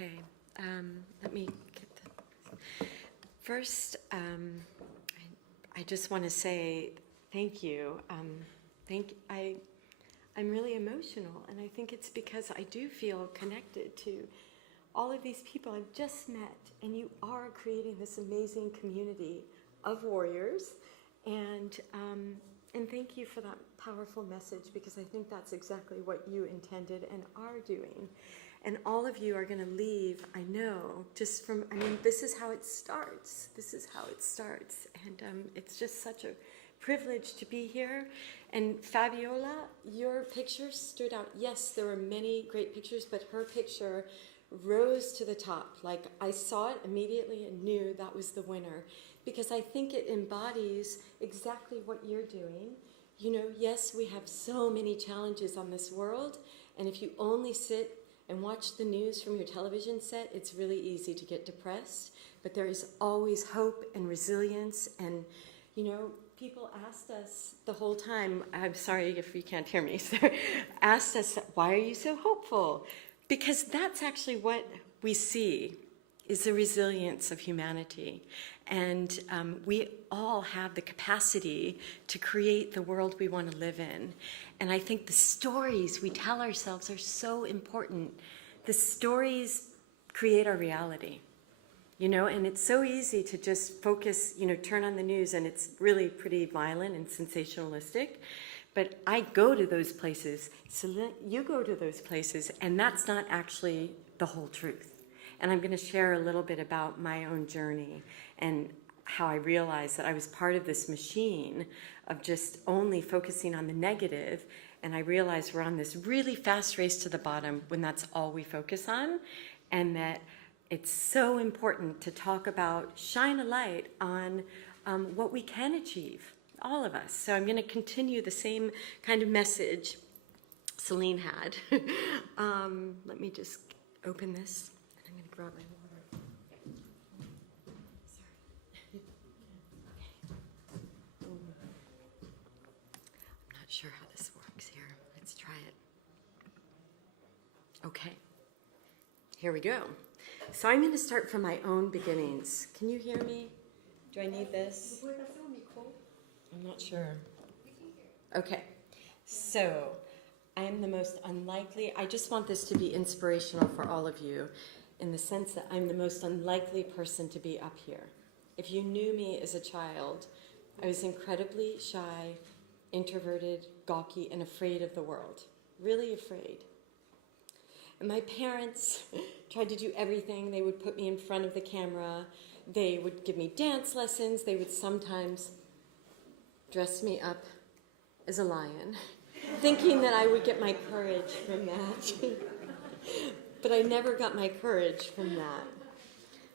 Okay, let me get the... First, I just want to say thank you. I'm really emotional, and I think it's because I do feel connected to all of these people I've just met, and you are creating this amazing community of warriors, and thank you for that powerful message, because I think that's exactly what you intended and are doing. And all of you are going to leave, I know, just from, I mean, this is how it starts. This is how it starts. And it's just such a privilege to be here. And Fabiola, your picture stood out. Yes, there were many great pictures, but her picture rose to the top. Like, I saw it immediately and knew that was the winner, because I think it embodies exactly what you're doing. You know, yes, we have so many challenges on this world, and if you only sit and watch the news from your television set, it's really easy to get depressed. But there is always hope and resilience. And, you know, people asked us the whole time, I'm sorry if you can't hear me, asked us, why are you so hopeful? Because that's actually what we see, is the resilience of humanity. And we all have the capacity to create the world we want to live in. And I think the stories we tell ourselves are so important. The stories create our reality, you know, and it's so easy to just focus, you know, turn on the news and it's really pretty violent and sensationalistic. But I go to those places, so you go to those places, and that's not actually the whole truth. And I'm going to share a little bit about my own journey and how I realized that I was part of this machine of just only focusing on the negative. And I realized we're on this really fast race to the bottom when that's all we focus on. And that it's so important to talk about, shine a light on what we can achieve, all of us. So I'm going to continue the same kind of message Celine had. Let me just open this. I'm going to grab my water. Sorry. Okay. I'm not sure how this works here. Let's try it. Okay. Here we go. So I'm going to start from my own beginnings. Can you hear me? Do I need this? I'm not sure. Okay. So I'm the most unlikely, I just want this to be inspirational for all of you, in the sense that I'm the most unlikely person to be up here. If you knew me as a child, I was incredibly shy, introverted, gawky, and afraid of the world. Really afraid. And my parents tried to do everything. They would put me in front of the camera. They would give me dance lessons. They would sometimes dress me up as a lion, thinking that I would get my courage from that. But I never got my courage from that.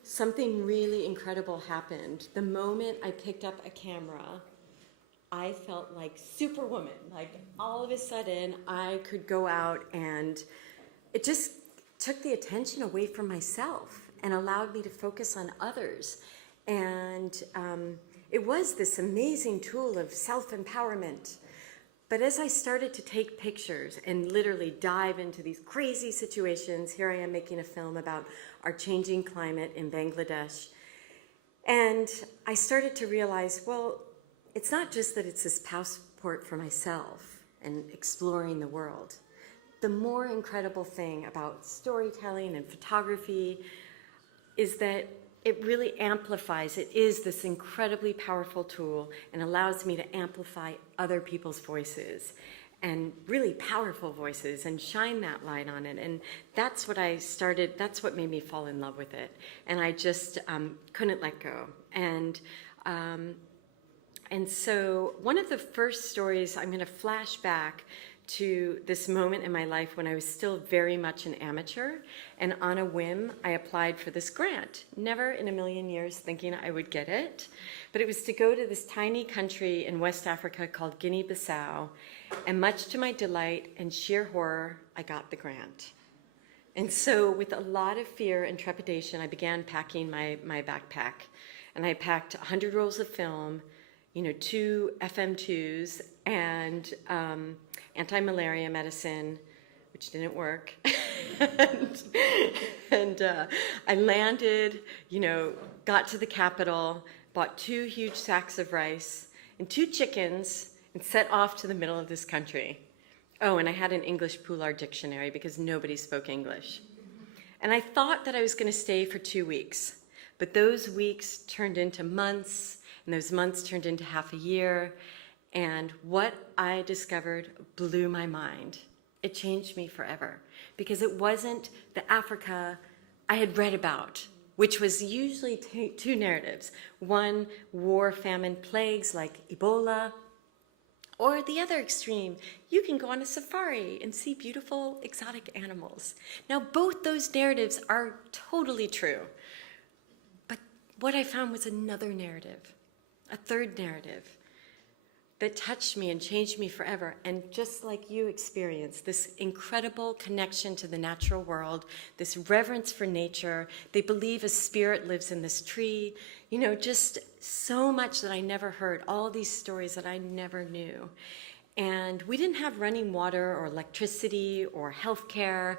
Something really incredible happened. The moment I picked up a camera, I felt like Superwoman. Like, all of a sudden, I could go out, and it just took the attention away from myself and allowed me to focus on others. And it was this amazing tool of self-empowerment. But as I started to take pictures and literally dive into these crazy situations, here I am making a film about our changing climate in Bangladesh. And I started to realize, well, it's not just that it's this passport for myself and exploring the world. The more incredible thing about storytelling and photography is that it really amplifies. It is this incredibly powerful tool and allows me to amplify other people's voices, and really powerful voices, and shine that light on it. And that's what I started, that's what made me fall in love with it. And I just couldn't let go. And so one of the first stories, I'm gonna flash back to this moment in my life when I was still very much an amateur, and on a whim, I applied for this grant. Never in a million years thinking I would get it, but it was to go to this tiny country in West Africa called Guinea-Bissau, and much to my delight and sheer horror, I got the grant. And so with a lot of fear and trepidation, I began packing my backpack, and I packed 100 rolls of film, you know, 2 FM2s, and anti-malaria medicine, which didn't work, and I landed, got to the capital, bought 2 huge sacks of rice and 2 chickens, and set off to the middle of this country. Oh, and I had an English Pular dictionary because nobody spoke English. And I thought that I was going to stay for 2 weeks, but those weeks turned into months, and those months turned into half a year, and what I discovered blew my mind. It changed me forever, because it wasn't the Africa I had read about, which was usually 2 narratives. One, war, famine, plagues like Ebola, or the other extreme, you can go on a safari and see beautiful exotic animals. Now, both those narratives are totally true. But what I found was another narrative, a third narrative, that touched me and changed me forever. And just like you experienced, this incredible connection to the natural world, this reverence for nature. They believe a spirit lives in this tree. Just so much that I never heard, all these stories that I never knew. And we didn't have running water or electricity or healthcare.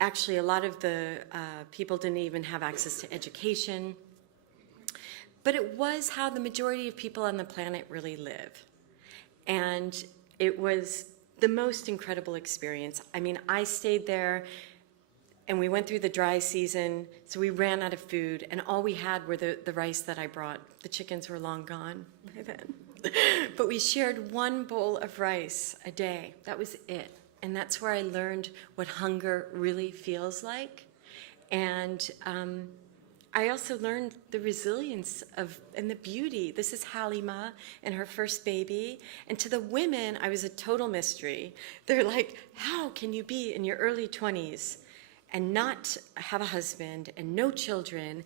Actually a lot of the people didn't even have access to education. But it was how the majority of people on the planet really live. And it was the most incredible experience. I mean, I stayed there, and we went through the dry season, so we ran out of food, and all we had were the rice that I brought. The chickens were long gone by then. But we shared 1 bowl of rice a day. That was it. And that's where I learned what hunger really feels like. And I also learned the resilience and the beauty. This is Halima and her first baby. And to the women, I was a total mystery. They're like, how can you be in your early 20s and not have a husband and no children,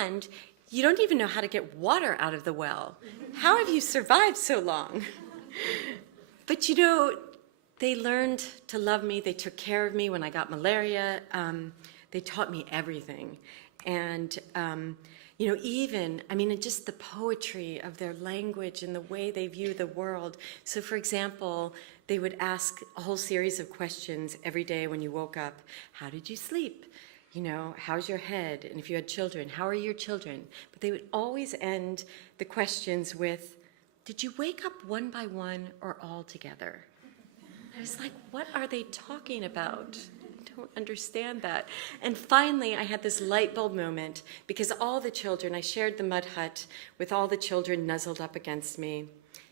and you don't even know how to get water out of the well? How have you survived so long? But they learned to love me. They took care of me when I got malaria. They taught me everything. And, just the poetry of their language and the way they view the world. So, for example, they would ask a whole series of questions every day when you woke up. How did you sleep? How's your head? And if you had children, how are your children? But they would always end the questions with, did you wake up one by one or all together? I was like, what are they talking about? Don't understand that. And finally, I had this light bulb moment, because all the children, I shared the mud hut with all the children nuzzled up against me,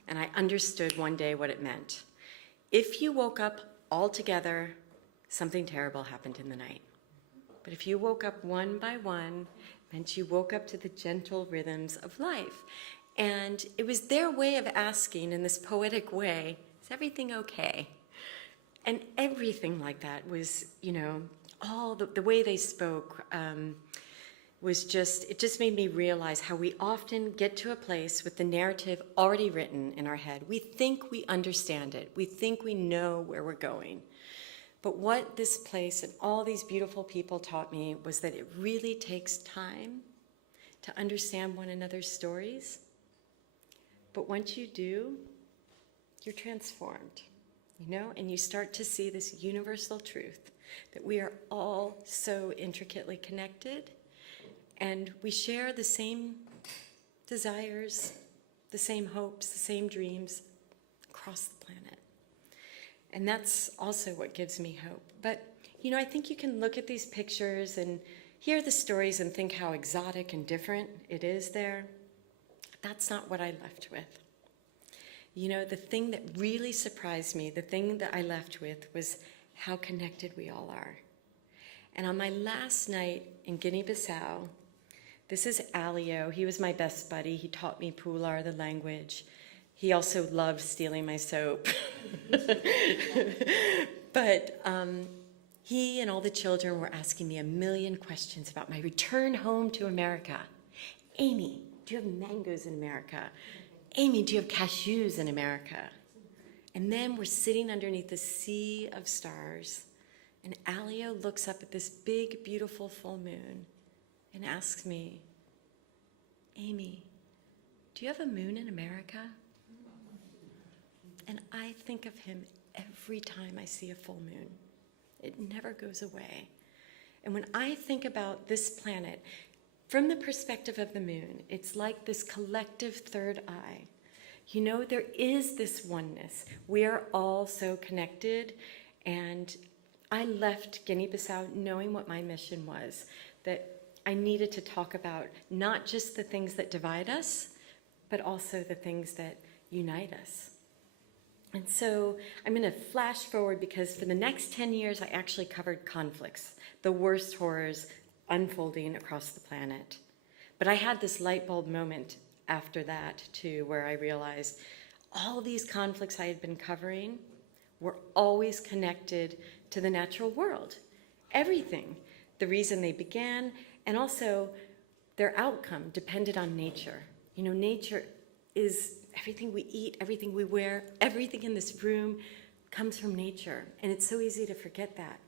and I understood one day what it meant. If you woke up all together, something terrible happened in the night. But if you woke up one by one, it meant you woke up to the gentle rhythms of life. And it was their way of asking in this poetic way, is everything okay? And everything like that was, all the way they spoke it just made me realize how we often get to a place with the narrative already written in our head. We think we understand it. We think we know where we're going. But what this place and all these beautiful people taught me was that it really takes time to understand one another's stories. But once you do, you're transformed. And you start to see this universal truth that we are all so intricately connected, and we share the same desires, the same hopes, the same dreams across the planet. And that's also what gives me hope. But, I think you can look at these pictures and hear the stories and think how exotic and different it is there. That's not what I left with. The thing that really surprised me, the thing that I left with, was how connected we all are. And on my last night in Guinea-Bissau, this is Alio. He was my best buddy. He taught me Pular, the language. He also loved stealing my soap. But he and all the children were asking me a million questions about my return home to America. Amy, do you have mangoes in America? Amy, do you have cashews in America? And then we're sitting underneath the sea of stars, and Alio looks up at this big, beautiful full moon and asks me, Amy, do you have a moon in America? And I think of him every time I see a full moon. It never goes away. And when I think about this planet, from the perspective of the moon, it's like this collective third eye. You know, there is this oneness. We are all so connected. And I left Guinea-Bissau knowing what my mission was, that I needed to talk about not just the things that divide us, but also the things that unite us. And so I'm going to flash forward because for the next 10 years, I actually covered conflicts, the worst horrors unfolding across the planet. But I had this light bulb moment after that, too, where I realized all these conflicts I had been covering were always connected to the natural world. Everything, the reason they began, and also their outcome depended on nature. You know, nature is everything we eat, everything we wear, everything in this room comes from nature. And it's so easy to forget that.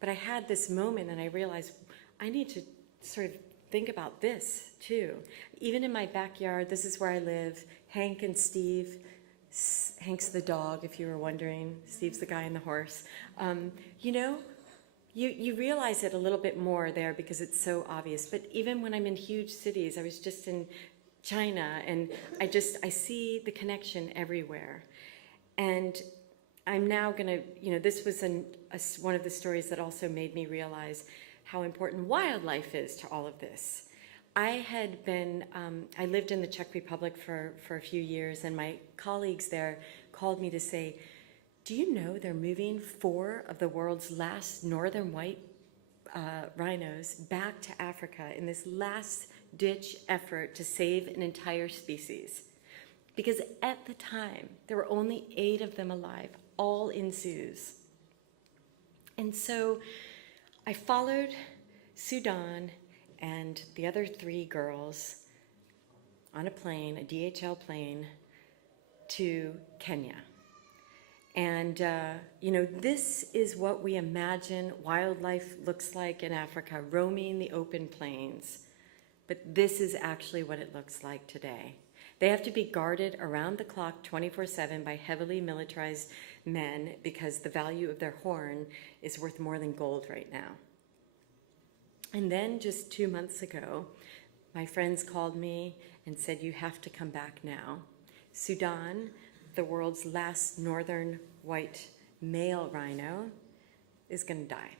But I had this moment and I realized I need to sort of think about this too. Even in my backyard, this is where I live, Hank and Steve. Hank's the dog, if you were wondering. Steve's the guy on the horse. You know, you realize it a little bit more there because it's so obvious. But even when I'm in huge cities, I was just in China, and I see the connection everywhere. And I'm now going to, you know, this was one of the stories that also made me realize how important wildlife is to all of this. I lived in the Czech Republic for a few years, and my colleagues there called me to say, do you know they're moving 4 of the world's last northern white rhinos back to Africa in this last-ditch effort to save an entire species? Because at the time, there were only 8 of them alive, all in zoos. And so I followed Sudan and the other 3 girls on a plane, a DHL plane, to Kenya. And, you know, this is what we imagine wildlife looks like in Africa, roaming the open plains. But this is actually what it looks like today. They have to be guarded around the clock 24/7 by heavily militarized men because the value of their horn is worth more than gold right now. And then just 2 months ago, my friends called me and said, you have to come back now. Sudan, the world's last northern white male rhino, is going to die.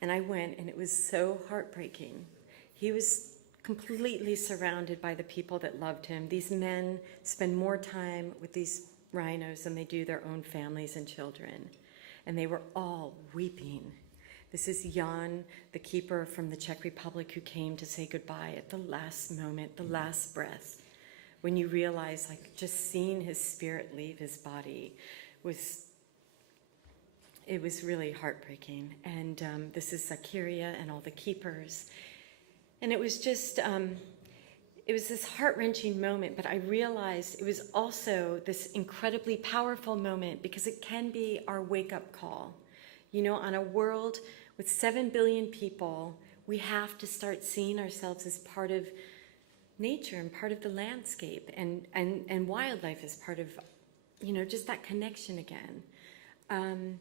And I went, and it was so heartbreaking. He was completely surrounded by the people that loved him. These men spend more time with these rhinos than they do their own families and children. And they were all weeping. This is Jan, the keeper from the Czech Republic, who came to say goodbye at the last moment, the last breath. When you realize, like, just seeing his spirit leave his body it was really heartbreaking. And this is Zakaria and all the keepers. And it was just, it was this heart-wrenching moment, but I realized it was also this incredibly powerful moment because it can be our wake-up call. You know, on a world with 7 billion people, we have to start seeing ourselves as part of nature and part of the landscape, and wildlife is part of, you know, just that connection again.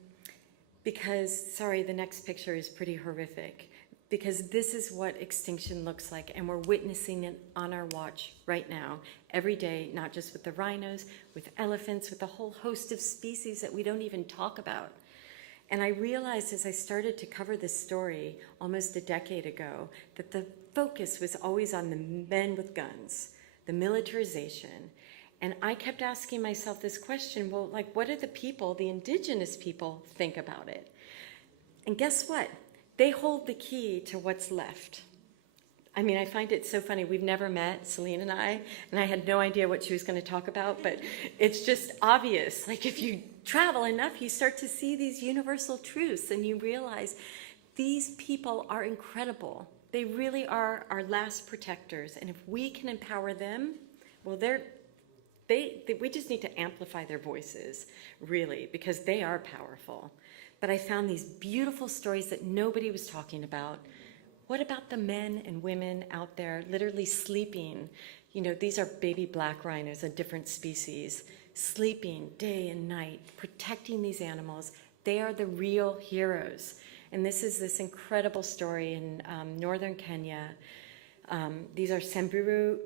Because, sorry, the next picture is pretty horrific, because this is what extinction looks like, and we're witnessing it on our watch right now, every day, not just with the rhinos, with elephants, with a whole host of species that we don't even talk about. And I realized as I started to cover this story almost a decade ago that the focus was always on the men with guns, the militarization. And I kept asking myself this question, well, like, what do the people, the indigenous people, think about it? And guess what? They hold the key to what's left. I mean, I find it so funny. We've never met, Celine and I had no idea what she was going to talk about, but it's just obvious. Like, if you travel enough, you start to see these universal truths, and you realize these people are incredible. They really are our last protectors, and if we can empower them, well, we just need to amplify their voices, really, because they are powerful. But I found these beautiful stories that nobody was talking about. What about the men and women out there literally sleeping? You know, these are baby black rhinos, a different species, sleeping day and night, protecting these animals. They are the real heroes. And this is this incredible story in northern Kenya. These are Samburu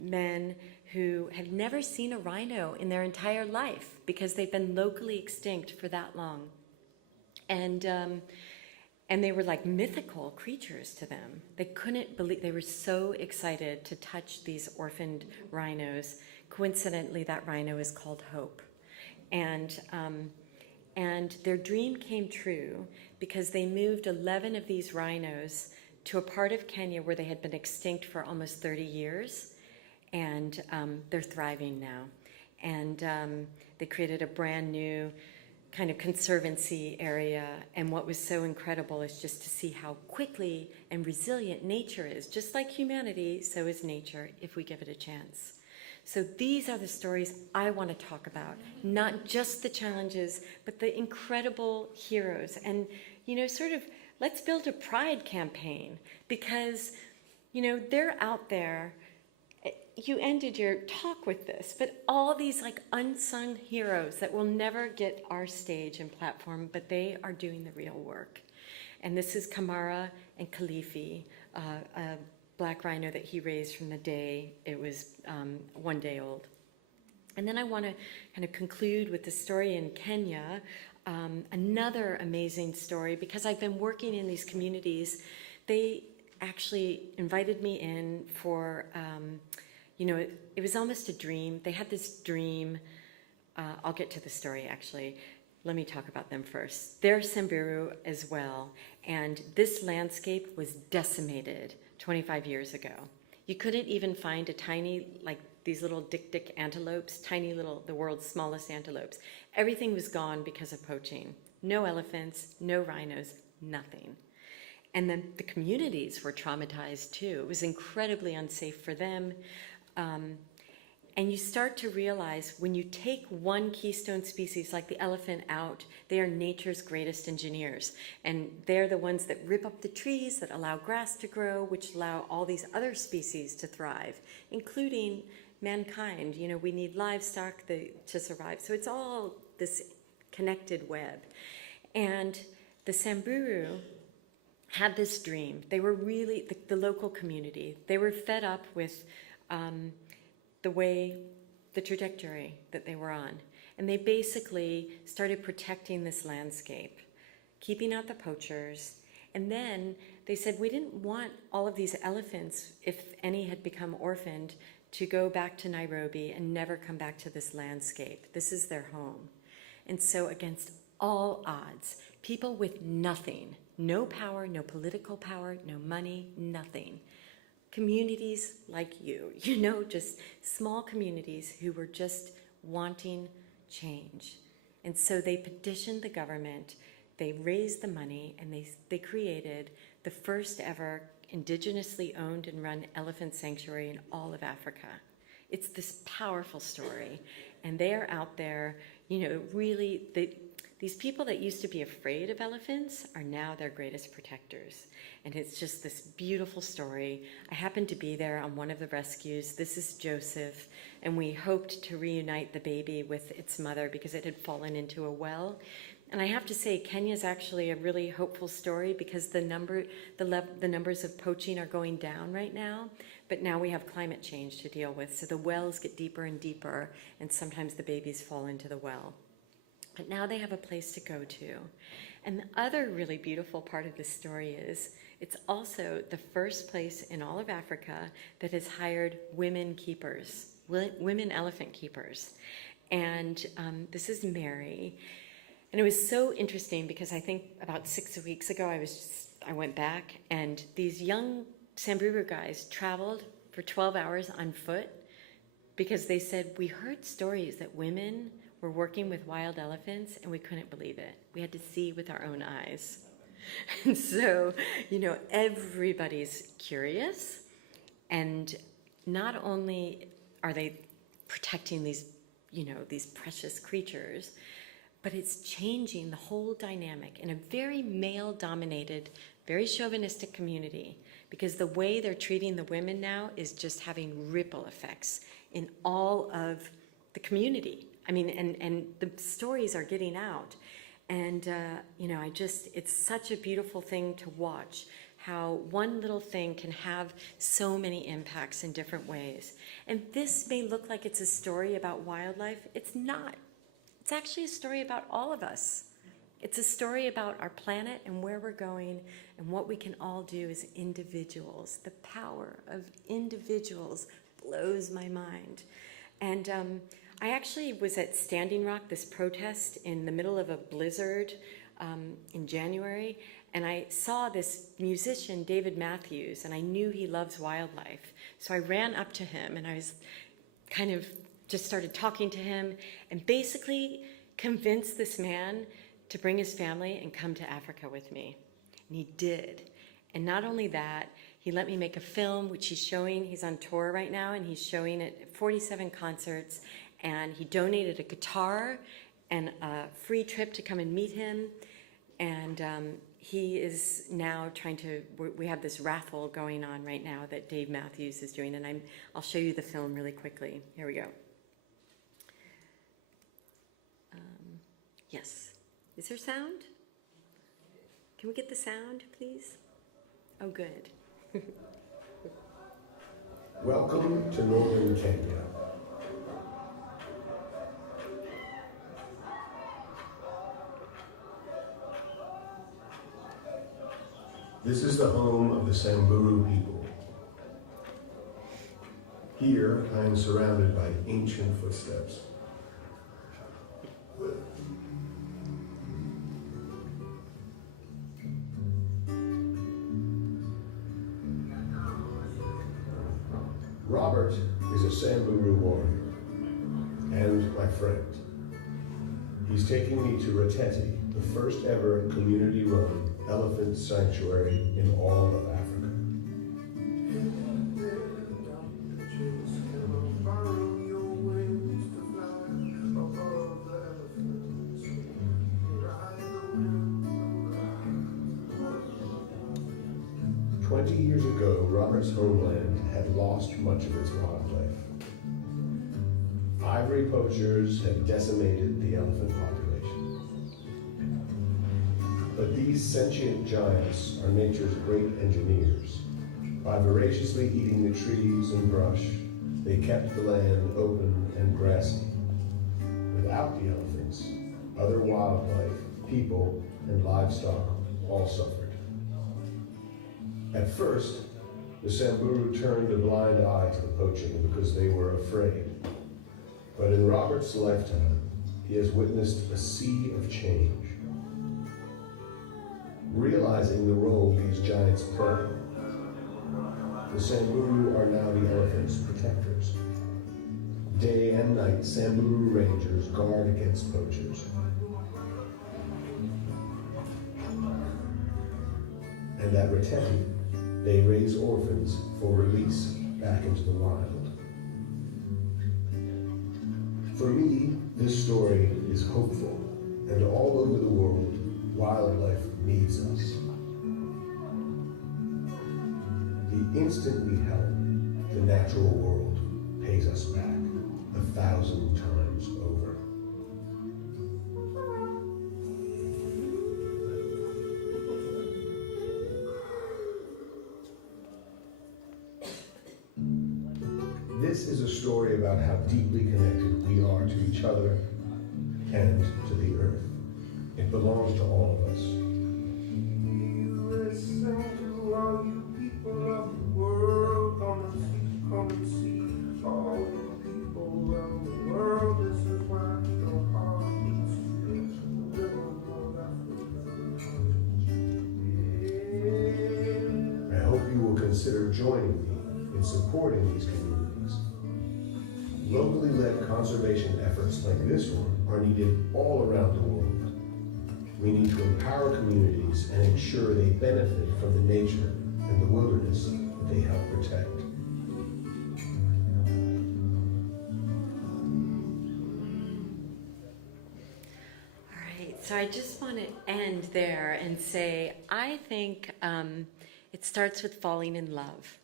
men who have never seen a rhino in their entire life because they've been locally extinct for that long. And they were like mythical creatures to them. They couldn't believe, they were so excited to touch these orphaned rhinos. Coincidentally, that rhino is called Hope. And their dream came true because they moved 11 of these rhinos to a part of Kenya where they had been extinct for almost 30 years. And they're thriving now. And they created a brand new kind of conservancy area, and what was so incredible is just to see how quickly and resilient nature is. Just like humanity, so is nature if we give it a chance. So these are the stories I want to talk about, not just the challenges, but the incredible heroes. And, you know, sort of, let's build a pride campaign, because, you know, they're out there. You ended your talk with this, but all these like unsung heroes that will never get our stage and platform, but they are doing the real work. And this is Kamara and Khalifi, a black rhino that he raised from the day it was 1 day old. And then I want to kind of conclude with the story in Kenya, another amazing story, because I've been working in these communities. They actually invited me in for, you know, it was almost a dream. They had this dream. I'll get to the story, actually. Let me talk about them first. They're Samburu as well, and this landscape was decimated 25 years ago. You couldn't even find a tiny, like these little dik-dik antelopes, tiny little, the world's smallest antelopes. Everything was gone because of poaching. No elephants, no rhinos, nothing. And then the communities were traumatized too. It was incredibly unsafe for them. And you start to realize when you take one keystone species like the elephant out, they are nature's greatest engineers. And they're the ones that rip up the trees, that allow grass to grow, which allow all these other species to thrive, including mankind. You know, we need livestock to survive. So it's all this connected web. And the Samburu had this dream. They were really, the local community, they were fed up with the trajectory that they were on. And they basically started protecting this landscape, keeping out the poachers. And then they said, we didn't want all of these elephants, if any had become orphaned, to go back to Nairobi and never come back to this landscape. This is their home. And so against all odds, people with nothing, no power, no political power, no money, nothing, communities like you know, just small communities who were just wanting change. And so they petitioned the government, they raised the money, and they created the first ever indigenously owned and run elephant sanctuary in all of Africa. It's this powerful story. And they are out there, you know, really, these people that used to be afraid of elephants are now their greatest protectors. And it's just this beautiful story. I happened to be there on one of the rescues. This is Joseph, and we hoped to reunite the baby with its mother because it had fallen into a well. And I have to say, Kenya's actually a really hopeful story because the numbers of poaching are going down right now, but now we have climate change to deal with. So the wells get deeper and deeper, and sometimes the babies fall into the well. But now they have a place to go to. And the other really beautiful part of this story is it's also the first place in all of Africa that has hired women keepers, women elephant keepers. And this is Mary. And it was so interesting because I think about 6 weeks ago, I went back, and these young Samburu guys traveled for 12 hours on foot because they said, we heard stories that women were working with wild elephants, and we couldn't believe it. We had to see with our own eyes. And so, you know, everybody's curious, and not only are they protecting these, you know, these precious creatures, but it's changing the whole dynamic in a very male-dominated, very chauvinistic community, because the way they're treating the women now is just having ripple effects in all of the community. I mean, and the stories are getting out. And, you know, it's such a beautiful thing to watch how one little thing can have so many impacts in different ways. And this may look like it's a story about wildlife. It's not. It's actually a story about all of us. It's a story about our planet and where we're going and what we can all do as individuals. The power of individuals blows my mind. And I actually was at Standing Rock, this protest in the middle of a blizzard in January, and I saw this musician, David Matthews, and I knew he loves wildlife. So I ran up to him and I was kind of just started talking to him and basically convinced this man to bring his family and come to Africa with me. And he did. And not only that, he let me make a film, which he's showing. He's on tour right now, and he's showing it at 47 concerts. And he donated a guitar and a free trip to come and meet him. And he is now trying to, we have this raffle going on right now that Dave Matthews is doing. And I'll show you the film really quickly. Here we go. Yes. Is there sound? Can we get the sound, please? Oh, good. Welcome to northern Kenya. This is the home of the Samburu people. Here, I am surrounded by ancient footsteps. Robert is a Samburu warrior and my friend. He's taking me to Reteti, the first ever community-run elephant sanctuary in all of Africa. Years ago, Robert's homeland had lost much of its wildlife. Ivory poachers had decimated the elephant population. But these sentient giants are nature's great engineers. By voraciously eating the trees and brush, they kept the land open and grassy. Without the elephants, other wildlife, people, and livestock all suffered. At first, the Samburu turned a blind eye to the poaching because they were afraid. But in Robert's lifetime, he has witnessed a sea of change. Realizing the role these giants play, the Samburu are now the elephants' protectors. Day and night, Samburu rangers guard against poachers. And at Reteti, they raise orphans for release back into the wild. For me, this story is hopeful, and all over the world, wildlife needs us. The instant we help, the natural world pays us back 1,000 times over. This is a story about how deeply connected we are to each other and to the earth. It belongs to all of us. Listen to all you people of the world, come and see all you people of the world. This is why your heart beats to the rhythm of Africa. I hope you will consider joining me in supporting these communities. Locally led conservation efforts like this one are needed all around the world. We need to empower communities and ensure they benefit from the nature and the wilderness that they help protect. All right, so I just want to end there and say, I think it starts with falling in love.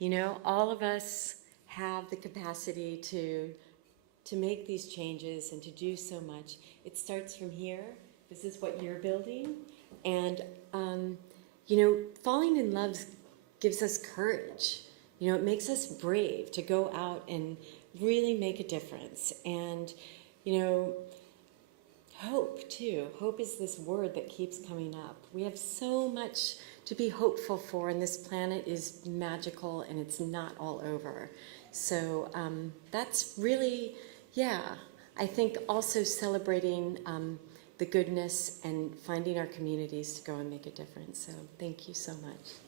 You know, all of us have the capacity to to make these changes and to do so much. It starts from here. This is what you're building. And, falling in love gives us courage. It makes us brave to go out and really make a difference. And, hope, too. Hope is this word that keeps coming up. We have so much to be hopeful for, and this planet is magical, and it's not all over. So that's really, I think also celebrating the goodness and finding our communities to go and make a difference. So thank you so much.